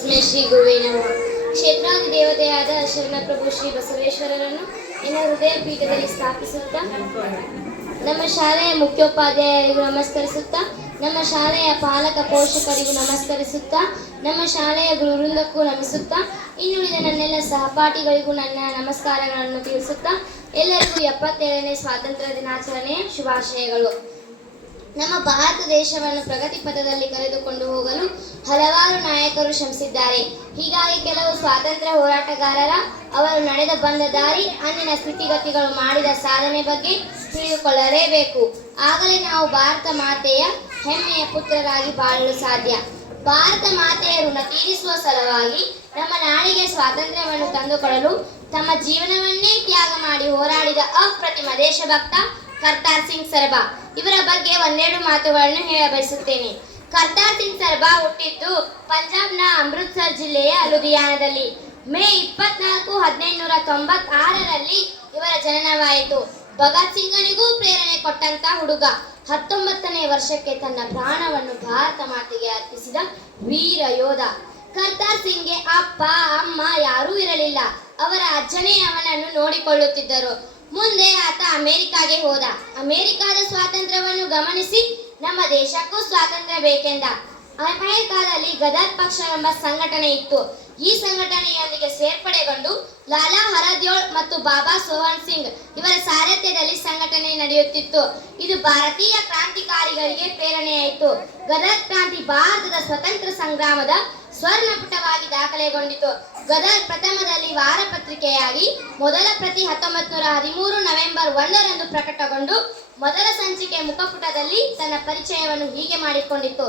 ಶ್ರೀ ಗುರುವೇ ನಮಃ. ಕ್ಷೇತ್ರಾದಿ ದೇವತೆಯಾದ ಶರಣಪ್ರಭು ಶ್ರೀ ಬಸವೇಶ್ವರರನ್ನು ನಿನ್ನ ಹೃದಯ ಪೀಠದಲ್ಲಿ ಸ್ಥಾಪಿಸುತ್ತಾ, ನಮ್ಮ ಶಾಲೆಯ ಮುಖ್ಯೋಪಾಧ್ಯಾಯರಿಗೂ ನಮಸ್ಕರಿಸುತ್ತಾ, ನಮ್ಮ ಶಾಲೆಯ ಪಾಲಕ ಪೋಷಕರಿಗೂ ನಮಸ್ಕರಿಸುತ್ತಾ, ನಮ್ಮ ಶಾಲೆಯ ಗುರುವೃಂದಕ್ಕೂ ನಮಿಸುತ್ತಾ, ಇನ್ನುಳಿದ ನನ್ನೆಲ್ಲ ಸಹಪಾಠಿಗಳಿಗೂ ನನ್ನ ನಮಸ್ಕಾರಗಳನ್ನು ತಿಳಿಸುತ್ತಾ, ಎಲ್ಲರಿಗೂ 77ನೇ ಸ್ವಾತಂತ್ರ್ಯ ದಿನಾಚರಣೆಯ ಶುಭಾಶಯಗಳು. ನಮ್ಮ ಭಾರತ ದೇಶವನ್ನು ಪ್ರಗತಿ ಪಥದಲ್ಲಿ ಕರೆದುಕೊಂಡು ಹೋಗಲು ಹಲವಾರು ನಾಯಕರು ಶ್ರಮಿಸಿದ್ದಾರೆ. ಹೀಗಾಗಿ ಕೆಲವು ಸ್ವಾತಂತ್ರ್ಯ ಹೋರಾಟಗಾರರ ಅವರು ನಡೆದ ಬಂದ ದಾರಿ, ಅಂದಿನ ಸ್ಥಿತಿಗತಿಗಳು, ಮಾಡಿದ ಸಾಧನೆ ಬಗ್ಗೆ ತಿಳಿದುಕೊಳ್ಳಲೇಬೇಕು. ಆಗಲೇ ನಾವು ಭಾರತ ಮಾತೆಯ ಹೆಮ್ಮೆಯ ಪುತ್ರರಾಗಿ ಬಾಳಲು ಸಾಧ್ಯ. ಭಾರತ ಮಾತೆಯ ಋಣ ತೀರಿಸುವ ಸಲುವಾಗಿ ನಮ್ಮ ನಾಡಿಗೆ ಸ್ವಾತಂತ್ರ್ಯವನ್ನು ತಂದುಕೊಡಲು ತಮ್ಮ ಜೀವನವನ್ನೇ ತ್ಯಾಗ ಮಾಡಿ ಹೋರಾಡಿದ ಅಪ್ರತಿಮ ದೇಶಭಕ್ತ ಕರ್ತಾರ್ ಸಿಂಗ್ ಸರ್ಬಾ ಇವರ ಬಗ್ಗೆ ಒಂದೆರಡು ಮಾತುಗಳನ್ನು ಹೇಳಬಯಸುತ್ತೇನೆ. ಕರ್ತಾರ್ ಸಿಂಗ್ ಸರ್ಬಾ ಹುಟ್ಟಿದ್ದು ಪಂಜಾಬ್ನ ಅಮೃತಸರ್ ಜಿಲ್ಲೆಯ ಲುಧಿಯಾನದಲ್ಲಿ. ಮೇ 24, 1896ರಲ್ಲಿ ಇವರ ಜನನವಾಯಿತು. ಭಗತ್ ಸಿಂಗನಿಗೂ ಪ್ರೇರಣೆ ಕೊಟ್ಟಂತ ಹುಡುಗ. 19ನೇ ವರ್ಷಕ್ಕೆ ತನ್ನ ಪ್ರಾಣವನ್ನು ಭಾರತ ಮಾತೆಗೆ ಅರ್ಪಿಸಿದ ವೀರ ಯೋಧ. ಕರ್ತಾರ್ ಸಿಂಗ್ಗೆ ಅಪ್ಪ ಅಮ್ಮ ಯಾರೂ ಇರಲಿಲ್ಲ. ಅವರ ಅಜ್ಜನೇ ಅವನನ್ನು ನೋಡಿಕೊಳ್ಳುತ್ತಿದ್ದರು. ಮುಂದೆ ಆತ ಅಮೆರಿಕಾಗೆ ಹೋದ. ಅಮೆರಿಕಾದ ಸ್ವಾತಂತ್ರ್ಯವನ್ನು ಗಮನಿಸಿ ನಮ್ಮ ದೇಶಕ್ಕೂ ಸ್ವಾತಂತ್ರ್ಯ ಬೇಕೆಂದ. ಅಮೆರಿಕಾದಲ್ಲಿ ಗದರ್ ಪಕ್ಷ ಎಂಬ ಸಂಘಟನೆ ಇತ್ತು. ಈ ಸಂಘಟನೆಯೊಂದಿಗೆ ಸೇರ್ಪಡೆಗೊಂಡು ಲಾಲಾ ಹರದ್ಯೋಳ್ ಮತ್ತು ಬಾಬಾ ಸೋಹನ್ ಸಿಂಗ್ ಇವರ ಸಾರಥ್ಯದಲ್ಲಿ ಸಂಘಟನೆ ನಡೆಯುತ್ತಿತ್ತು. ಇದು ಭಾರತೀಯ ಕ್ರಾಂತಿಕಾರಿಗಳಿಗೆ ಪ್ರೇರಣೆಯಾಯಿತು. ಗದರ್ ಕ್ರಾಂತಿ ಭಾರತದ ಸ್ವತಂತ್ರ ಸಂಗ್ರಾಮದ ಸ್ವರ್ಣಪುಟವಾಗಿ ದಾಖಲೆಗೊಂಡಿತು. ಗದರ್ ಪ್ರಥಮದಲ್ಲಿ ವಾರಪತ್ರಿಕೆಯಾಗಿ ಮೊದಲ ಪ್ರತಿ 1913 ನವೆಂಬರ್ 1ರಂದು ಪ್ರಕಟಗೊಂಡು ಮೊದಲ ಸಂಚಿಕೆ ಮುಖಪುಟದಲ್ಲಿ ತನ್ನ ಪರಿಚಯವನ್ನು ಹೀಗೆ ಮಾಡಿಕೊಂಡಿತು: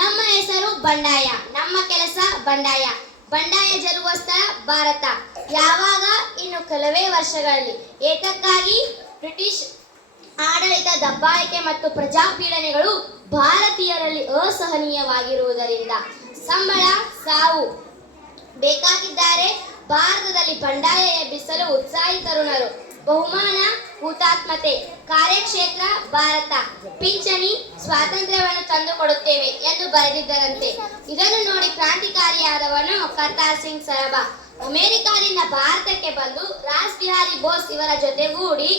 ನಮ್ಮ ಹೆಸರು ಬಂಡಾಯ, ನಮ್ಮ ಕೆಲಸ ಬಂಡಾಯ, ಬಂಡಾಯ ಜರುಗುವ ಸ್ಥಳ ಭಾರತ. ಯಾವಾಗ? ಇನ್ನು ಕೆಲವೇ ವರ್ಷಗಳಲ್ಲಿ. ಏತಕ್ಕಾಗಿ? ಬ್ರಿಟಿಷ್ ಆಡಳಿತ, ದಬ್ಬಾಳಿಕೆ ಮತ್ತು ಪ್ರಜಾಪೀಡನೆಗಳು ಭಾರತೀಯರಲ್ಲಿ ಅಸಹನೀಯವಾಗಿರುವುದರಿಂದ ಸಂಬಳ, ಸಾವು ಬೇಕಾಗಿದ್ದಾರೆ. ಭಾರತದಲ್ಲಿ ಬಂಡಾಯ ಎಬ್ಬಿಸಲು ಉತ್ಸಾಹಿ ತರುಣರು. ಬಹುಮಾನ ಹುತಾತ್ಮತೆ, ಕಾರ್ಯಕ್ಷೇತ್ರ ಭಾರತ, ಪಿಂಚಣಿ ಸ್ವಾತಂತ್ರ್ಯವನ್ನು ತಂದುಕೊಡುತ್ತೇವೆ ಎಂದು ಬರೆದಿದ್ದರಂತೆ. ಇದನ್ನು ನೋಡಿ ಕ್ರಾಂತಿಕಾರಿಯಾದವನು ಕರ್ತಾರ್ ಸಿಂಗ್ ಸರ್ಬಾ ಅಮೆರಿಕಾದಿಂದ ಭಾರತಕ್ಕೆ ಬಂದು ರಾಸ್ ಬಿಹಾರಿ ಬೋಸ್ ಇವರ ಜೊತೆಗೂಡಿ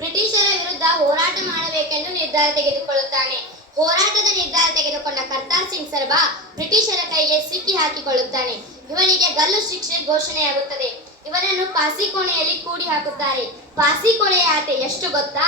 ಬ್ರಿಟಿಷರ ವಿರುದ್ಧ ಹೋರಾಟ ಮಾಡಬೇಕೆಂದು ನಿರ್ಧಾರ ತೆಗೆದುಕೊಳ್ಳುತ್ತಾನೆ. ಹೋರಾಟದ ನಿರ್ಧಾರ ತೆಗೆದುಕೊಂಡ ಕರ್ತಾರ್ ಸಿಂಗ್ ಸರ್ಬಾ ಬ್ರಿಟಿಷರ ಕೈಗೆ ಸಿಕ್ಕಿ ಹಾಕಿಕೊಳ್ಳುತ್ತಾನೆ. ಇವನಿಗೆ ಗಲ್ಲು ಶಿಕ್ಷೆ ಘೋಷಣೆಯಾಗುತ್ತದೆ. ಇವನನ್ನು ಪಾಸಿಕೋಣೆಯಲ್ಲಿ ಕೂಡಿ ಹಾಕುತ್ತಾರೆ. ಪಾಸಿಕೋಣೆಯ ಆಟೆ ಎಷ್ಟು ಗೊತ್ತಾ?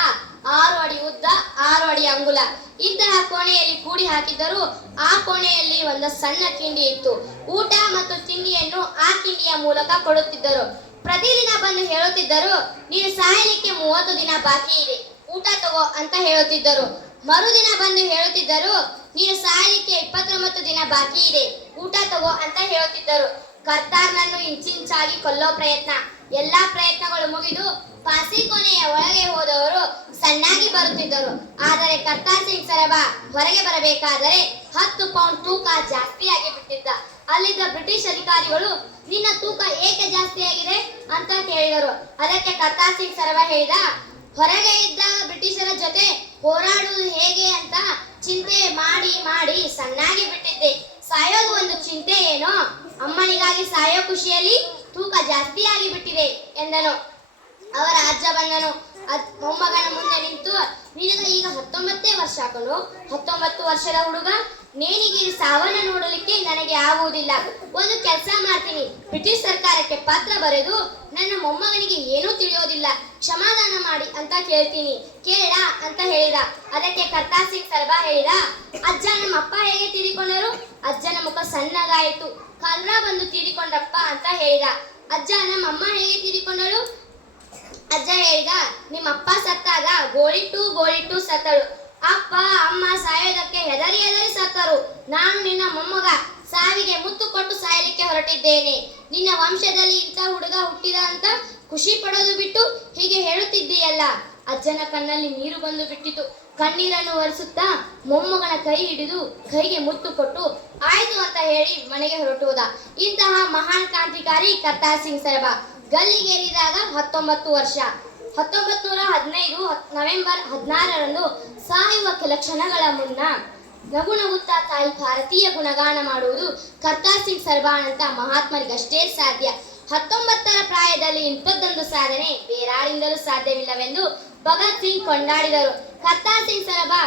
6 ಅಡಿ ಉದ್ದ, 6 ಅಡಿ ಅಂಗುಲ. ಇಂತಹ ಕೋಣೆಯಲ್ಲಿ ಕೂಡಿ ಹಾಕಿದ್ದರೂ ಆ ಕೋಣೆಯಲ್ಲಿ ಒಂದು ಸಣ್ಣ ಕಿಂಡಿ ಇತ್ತು. ಊಟ ಮತ್ತು ತಿಂಡಿಯನ್ನು ಆ ಕಿಂಡಿಯ ಮೂಲಕ ಕೊಡುತ್ತಿದ್ದರು. ಪ್ರತಿದಿನ ಬಂದು ಹೇಳುತ್ತಿದ್ದರು, ನೀನು ಸಾಯಲಿಕ್ಕೆ 30 ದಿನ ಬಾಕಿ ಇದೆ, ಊಟ ತಗೋ ಅಂತ ಹೇಳುತ್ತಿದ್ದರು. ಮರುದಿನ ಬಂದು ಹೇಳುತ್ತಿದ್ದರು, ನೀನು ಸಾಯಲಿಕ್ಕೆ 29 ದಿನ ಬಾಕಿ ಇದೆ, ಊಟ ತಗೋ ಅಂತ ಹೇಳುತ್ತಿದ್ದರು. ಕರ್ತಾರ್ನನ್ನು ಇಂಚಿಂಚಾಗಿ ಕೊಲ್ಲೋ ಪ್ರಯತ್ನ. ಎಲ್ಲಾ ಪ್ರಯತ್ನಗಳು ಮುಗಿದು ಪಾಸಿಕೋಣೆಯ ಒಳಗೆ ಹೋದವರು ಸಣ್ಣಾಗಿ ಬರುತ್ತಿದ್ದರು. ಆದರೆ ಕರ್ತಾರ್ ಸಿಂಗ್ ಸರ್ಬಾ ಹೊರಗೆ ಬರಬೇಕಾದರೆ 10 ಪೌಂಡ್ ತೂಕ ಜಾಸ್ತಿಯಾಗಿ ಬಿಟ್ಟಿದ್ದ. ಅಲ್ಲಿದ್ದ ಬ್ರಿಟಿಷ್ ಅಧಿಕಾರಿಗಳು, ನಿನ್ನ ತೂಕ ಏಕೆ ಜಾಸ್ತಿಯಾಗಿದೆ ಅಂತ ಕೇಳಿದರು. ಅದಕ್ಕೆ ಕರ್ತಾರ್ ಸಿಂಗ್ ಸರ್ಬಾ ಹೇಳಿದ, ಹೊರಗೆ ಇದ್ದಾಗ ಬ್ರಿಟಿಷರ ಜೊತೆ ಹೋರಾಡುವುದು ಹೇಗೆ ಅಂತ ಚಿಂತೆ ಮಾಡಿ ಮಾಡಿ ಸಣ್ಣಾಗಿ ಬಿಟ್ಟಿದ್ದೆ. ಸಾಯೋದು ಒಂದು ಚಿಂತೆ ಏನೋ, ಅಮ್ಮನಿಗಾಗಿ ಸಾಯೋ ಖುಷಿಯಲ್ಲಿ ತೂಕ ಜಾಸ್ತಿಯಾಗಿ ಬಿಟ್ಟಿದೆ ಎಂದನು. ಅವರ ಅಜ್ಜ ಬಂದನು. ಮೊಮ್ಮಗನ ಮುಂದೆ ನಿಂತು, ನಿನಗೆ ಈಗ 19 ವರ್ಷ ಹಾಕೊಂಡು 19 ವರ್ಷದ ಹುಡುಗ, ನೇನಿಗೆ ಸಾವನ್ನ ನೋಡಲಿಕ್ಕೆ ನನಗೆ ಆಗುವುದಿಲ್ಲ. ಒಂದು ಕೆಲಸ ಮಾಡ್ತೀನಿ, ಬ್ರಿಟಿಷ್ ಸರ್ಕಾರಕ್ಕೆ ಪತ್ರ ಬರೆದು ನನ್ನ ಮೊಮ್ಮಗನಿಗೆ ಏನೂ ತಿಳಿಯೋದಿಲ್ಲ, ಕ್ಷಮಾದಾನ ಮಾಡಿ ಅಂತ ಕೇಳ್ತೀನಿ, ಕೇಳ ಅಂತ ಹೇಳಿದ. ಅದಕ್ಕೆ ಕರ್ತಾರ್ ಸಿಂಗ್ ಸರ್ಬಾ ಹೇಳಿದ, ಅಜ್ಜ ನಮ್ಮಪ್ಪ ಹೇಗೆ ತೀರಿಕೊಂಡರು? ಅಜ್ಜನ ಮುಖ ಸಣ್ಣಗಾಯಿತು. ಕಲ್ರ ಬಂದು ತೀರಿಕೊಂಡ್ರಪ್ಪ ಅಂತ ಹೇಳಿದ. ಅಜ್ಜ ನಮ್ಮಮ್ಮ ಹೇಗೆ ತೀರಿಕೊಂಡಳು? ಅಜ್ಜ ಹೇಳಿದ, ನಿಮ್ಮಪ್ಪ ಸತ್ತಾಗ ಗೋಳಿಟ್ಟು ಸತ್ತಳು. ಅಪ್ಪ ಅಮ್ಮ ಸಾಯೋದಕ್ಕೆ ಹೆದರಿ ಸತ್ತರು. ನಾನು ನಿನ್ನ ಮೊಮ್ಮಗ, ಸಾವಿಗೆ ಮುತ್ತು ಕೊಟ್ಟು ಸಾಯಲಿಕ್ಕೆ ಹೊರಟಿದ್ದೇನೆ. ನಿನ್ನ ವಂಶದಲ್ಲಿ ಇಂಥ ಹುಡುಗ ಹುಟ್ಟಿದ ಅಂತ ಖುಷಿ ಪಡೋದು ಬಿಟ್ಟು ಹೀಗೆ ಹೇಳುತ್ತಿದ್ದೀಯಲ್ಲ. ಅಜ್ಜನ ಕಣ್ಣಲ್ಲಿ ನೀರು ಬಂದು ಬಿಟ್ಟಿತು. ಕಣ್ಣೀರನ್ನು ಒರೆಸುತ್ತಾ ಮೊಮ್ಮಗನ ಕೈ ಹಿಡಿದು ಕೈಗೆ ಮುತ್ತು ಕೊಟ್ಟು ಆಯ್ತು ಅಂತ ಹೇಳಿ ಮನೆಗೆ ಹೊರಟುವುದ. ಇಂತಹ ಮಹಾನ್ ಕ್ರಾಂತಿಕಾರಿ ಕರ್ತಾರ್ ಸಿಂಗ್ ಸರ್ಬಾ ಗಲ್ಲಿಗೇರಿದಾಗ 19 ವರ್ಷ. 1915 ನವೆಂಬರ್ 16ರಂದು ಸಾಯುವ ಕೆಲ ಕ್ಷಣಗಳ ಮುನ್ನ ನಗು ನಗುತ್ತಾ ತಾಯಿ ಭಾರತೀಯ ಗುಣಗಾನ ಮಾಡುವುದು ಕರ್ತಾರ್ ಸಿಂಗ್ ಸರಬಾನ್ ಅಂತ ಮಹಾತ್ಮರಿಗಷ್ಟೇ ಸಾಧ್ಯ. 19ರ ಪ್ರಾಯದಲ್ಲಿ ಇಂಥದ್ದೊಂದು ಸಾಧನೆ ಬೇರಾರಿಂದಲೂ ಸಾಧ್ಯವಿಲ್ಲವೆಂದು ಭಗತ್ ಸಿಂಗ್ ಕೊಂಡಾಡಿದರು. ಕರ್ತಾರ್ ಸಿಂಗ್ ಸರಬಾ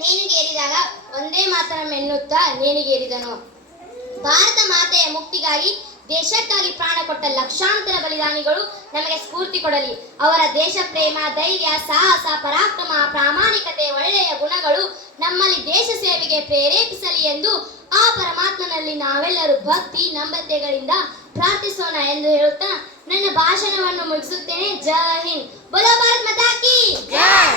ನೇಣಿಗೇರಿದಾಗ ಒಂದೇ ಮಾತರಮೆನ್ನುತ್ತಾ ನೇಣಿಗೇರಿದನು. ಭಾರತ ಮಾತೆಯ ಮುಕ್ತಿಗಾಗಿ ದೇಶಕ್ಕಾಗಿ ಪ್ರಾಣ ಕೊಟ್ಟ ಲಕ್ಷಾಂತರ ಬಲಿದಾನಿಗಳು ನಮಗೆ ಸ್ಫೂರ್ತಿ ಕೊಡಲಿ. ಅವರ ದೇಶ ಪ್ರೇಮ, ಧೈರ್ಯ, ಸಾಹಸ, ಪರಾಕ್ರಮ, ಪ್ರಾಮಾಣಿಕತೆ, ಒಳ್ಳೆಯ ಗುಣಗಳು ನಮ್ಮಲ್ಲಿ ದೇಶ ಸೇವೆಗೆ ಪ್ರೇರೇಪಿಸಲಿ ಎಂದು ಆ ಪರಮಾತ್ಮನಲ್ಲಿ ನಾವೆಲ್ಲರೂ ಭಕ್ತಿ ನಮ್ರತೆಗಳಿಂದ ಪ್ರಾರ್ಥಿಸೋಣ ಎಂದು ಹೇಳುತ್ತಾ ನನ್ನ ಭಾಷಣವನ್ನು ಮುಗಿಸುತ್ತೇನೆ. ಜೈ ಹಿಂದ್. ಬೋಲೋ ಭಾರತ್ ಮಾತಾ ಕಿ ಜೈ.